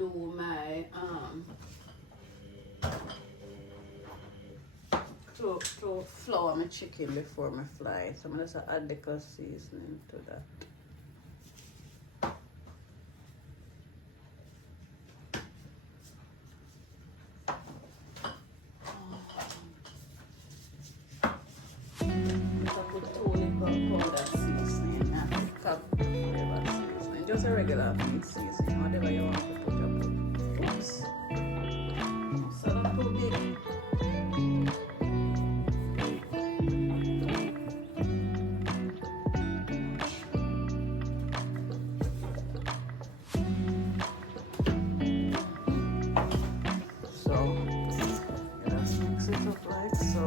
do my to flour my chicken before my fly. So I'm just add the seasoning to that. Just a regular meat seasoning, whatever you want to put up. Oops. So not too big. So just mix it up like so.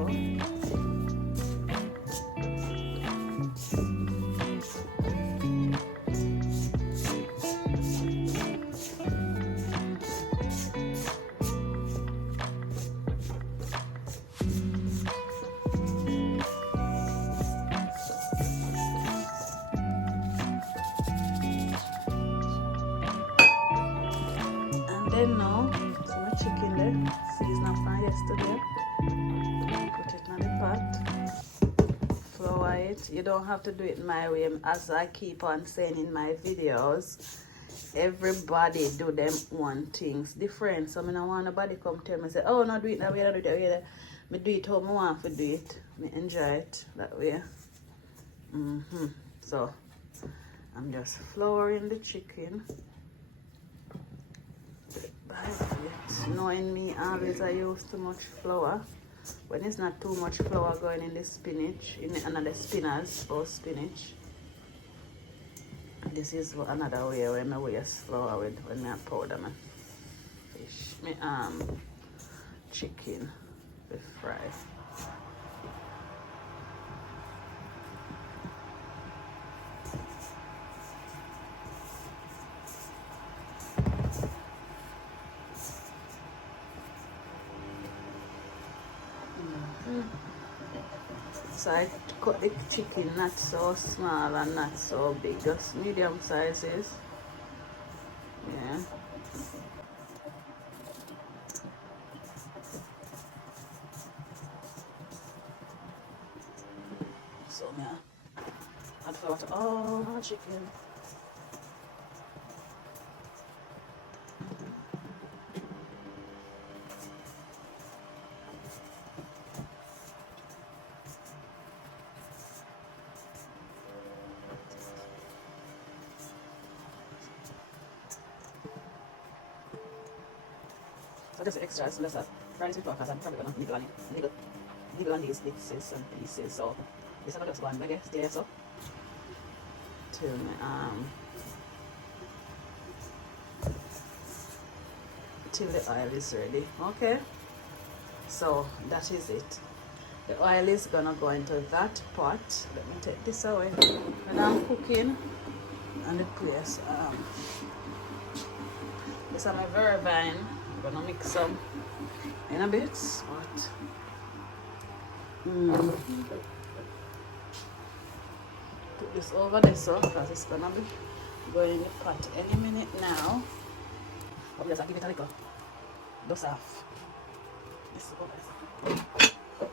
Then now, so my chicken there, season from yesterday. Put it in the pot. Flour it. You don't have to do it my way, as I keep on saying in my videos. Everybody do them one things different. So I don't want nobody come tell me say, oh no, do it that way, do it that way. I do it how I want to do it. I enjoy it that way. So I'm just flouring the chicken. Knowing me, always I use too much flour. When it's not too much flour going in the spinach, in another spinners or spinach. This is another way where I use flour with when I powder my fish, my chicken with fry. So I cut the chicken not so small and not so big, just medium sizes. Yeah. So yeah, I thought, oh, my chicken. So just extras, let's fry this with because I'm probably gonna nibble on these bits and pieces. So this is just one bag there, so till till the oil is ready. Okay, so that is it. The oil is gonna go into that pot. Let me take this away. When I'm cooking and the place, this is my vervine. I'm gonna mix some in a bit, but put this over there so because it's gonna be going in the pot any minute now. I'll just give it a little dust off.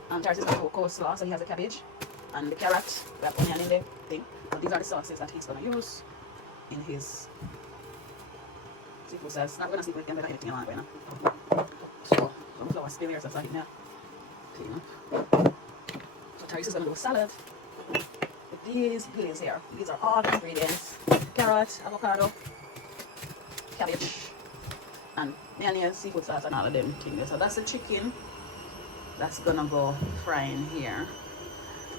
And Charles is going to cook coleslaw, so he has a cabbage and the carrot, we have onion in the thing. But these are the sauces that he's going to use in his seafood sauce. Not going to see if we can get anything you want right now. So, some flour spill here, so I can clean up. So Charles is going to do a salad with these greens here. These are all the ingredients: carrot, avocado, cabbage, and mayonnaise, seafood sauce, and all of them things. So that's the chicken. That's gonna go frying here,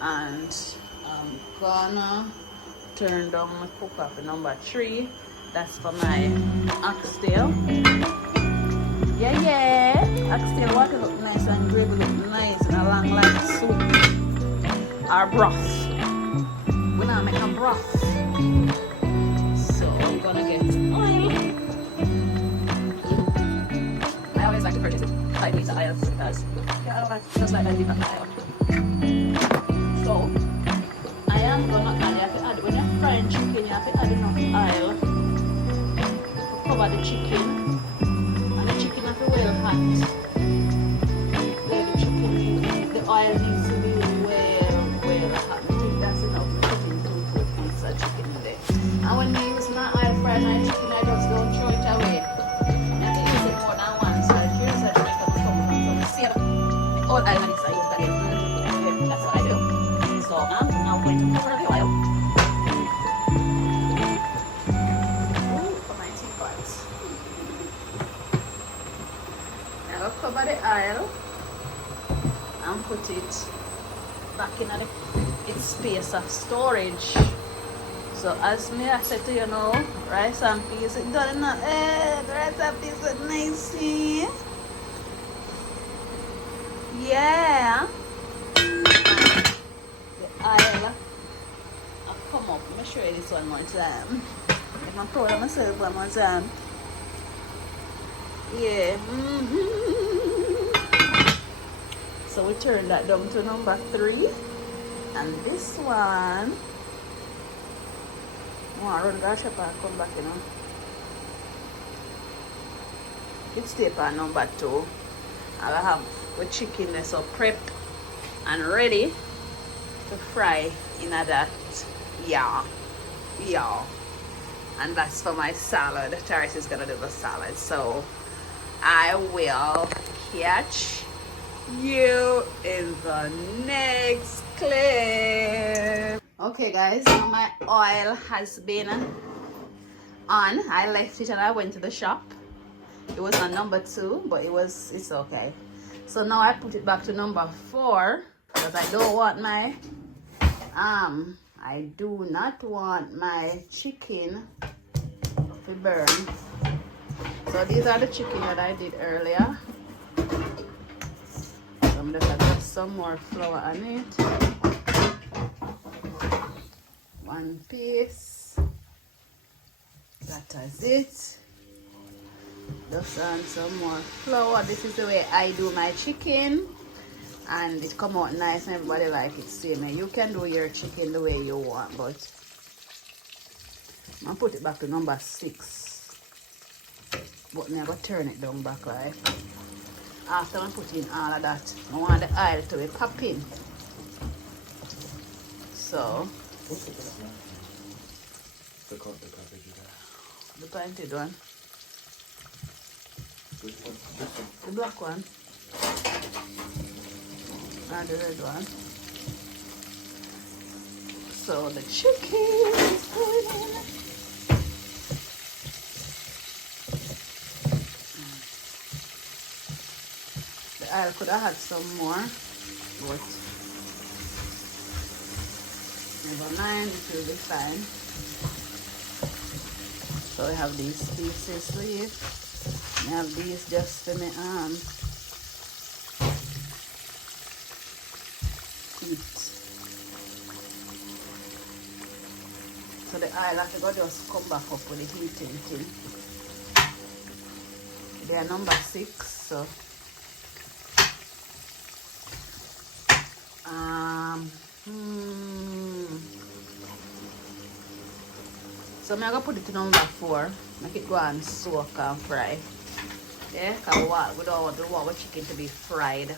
and I'm gonna turn down my cooker for number 3. That's for my oxtail. Yeah, oxtail water look nice and gravy look nice and a long like soup or broth. We're gonna make a broth, so I'm gonna get oil. I always like to purchase it 5 liters of oil because just like I did my oil. So I am gonna add, when you're frying chicken, you have to add enough oil to cover the chicken The chicken, the oil needs to be well hot. I think that's enough. I'm putting 2 pieces of chicken in there. And when I use my oil fry my chicken, I just don't throw it away. I can use it more than once. So if you're a Jamaican, come see the oil I use again. That's what I do. So I'm now going to cover the oil. For my teapots. Now I'll cover the oil and put it back in its space of storage. So as me I said to you now, rice and peas, it done enough. The rice and peas look nice. Yeah. The oil I'll come up. Let me show you this one more time. I'm proud of myself one more time. Yeah. So we turn that down to number 3. And this one, I run the shop and come back, you know. It's stay on number 2. I'll have the chicken there so prepped and ready to fry in that. Yeah. And that's for my salad. Taris is gonna do the salad. So I will catch you in the next clip. Okay guys, so my oil has been on. I left it and I went to the shop. It was on number 2, but it's okay. So now I put it back to number 4 because I don't want my I do not want my chicken to burn. So these are the chicken that I did earlier. So I'm just gonna put some more flour on it. 1 piece. That is it. Just add some more flour. This is the way I do my chicken. And it come out nice and everybody like it same. You can do your chicken the way you want, but I'm gonna put it back to number 6. But I'm gonna turn it down back like after I put in all of that. I want the oil to be popping. So the painted one. The black one. And the red one. So the chicken is going in. The oil could have had some more, but never mind, it will be fine. So I have these pieces here. I have these just for my heat. So the oil have to go just come back up with the heating thing. They are number 6, so so I'm gonna put it to number 4, make it go and soak and fry. Yeah, because we don't want our chicken to be fried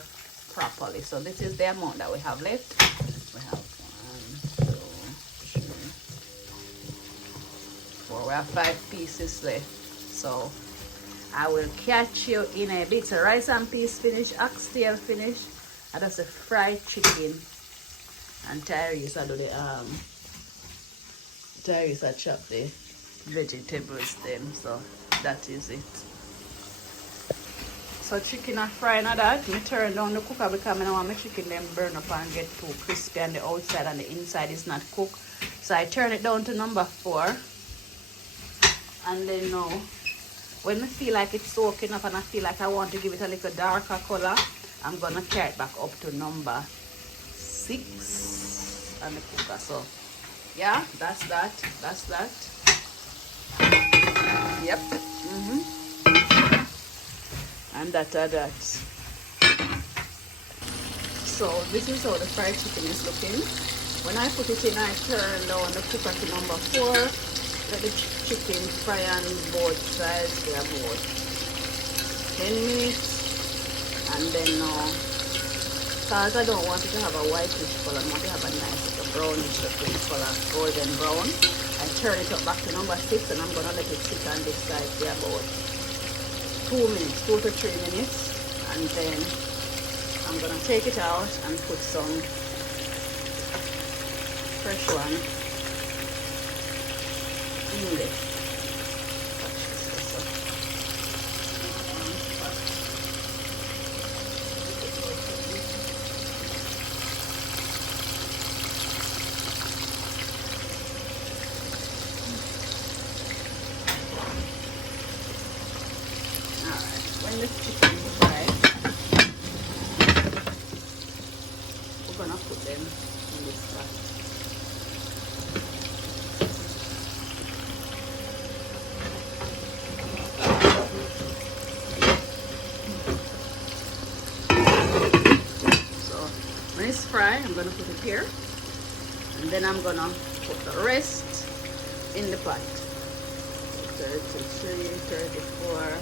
properly. So this is the amount that we have left. We have 1, 2, 3, 4. We have 5 pieces left. So I will catch you in a bit. So rice and peas finished, oxtail finished. I just a fried chicken. And Tyrese do the Tyrese chop the vegetables them. So that is it. So chicken are frying at that. I turn down the cooker because I don't want my chicken them burn up and get too crispy and the outside and the inside is not cooked. So I turn it down to number 4. And then now, when I feel like it's soaking up and I feel like I want to give it a little darker color, I'm gonna carry it back up to number 6 on the cooker. So yeah, that's that. Yep. And that. So this is how the fried chicken is looking. When I put it in, I turn down the cooker to number 4. Let the chicken fry on both sides. They are about 10 minutes. And then now, because I don't want it to have a whitish color, I want to have a nice little brownish looking color, golden brown. I turn it up back to number 6 and I'm going to let it sit on this side for about 2 minutes, 2 to 3 minutes. And then I'm going to take it out and put some fresh one in this. When the chicken is fried, we're gonna put them in this pot. So when it's fried, I'm gonna put it here, and then I'm gonna put the rest in the pot. 33, 34.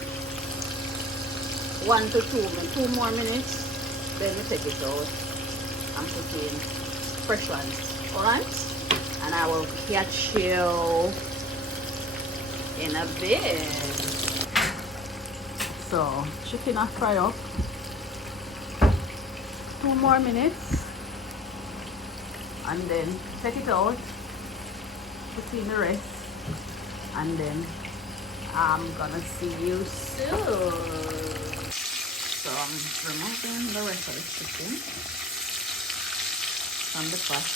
1 to 2 more minutes, then we take it out and put in fresh ones. Alright? And I will catch you in a bit. So, chicken will fry up. 2 more minutes. And then take it out, put in the rest, and then I'm gonna see you soon. So I'm removing the rest of the chicken from the pot.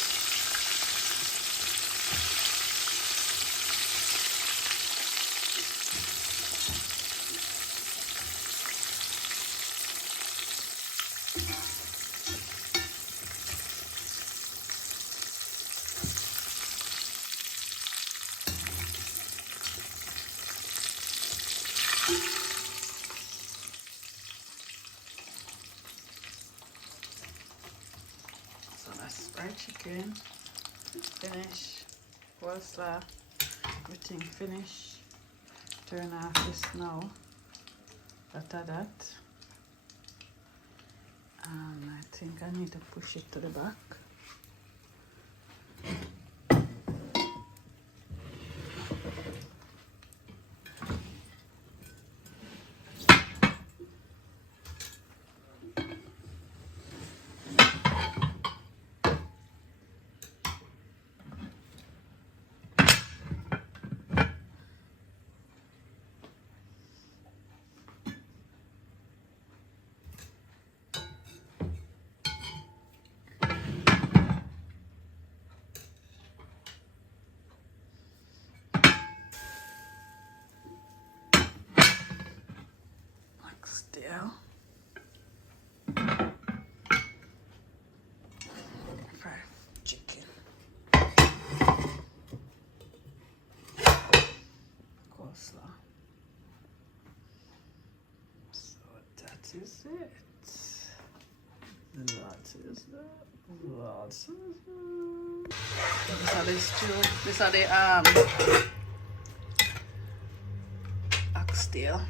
So that's fried chicken, finish, coleslaw, everything finished. Turn off this now, that. And I think I need to push it to the back. Oxtail. Fried chicken. Coleslaw. So that is it. These are the stew. These are the oxtail.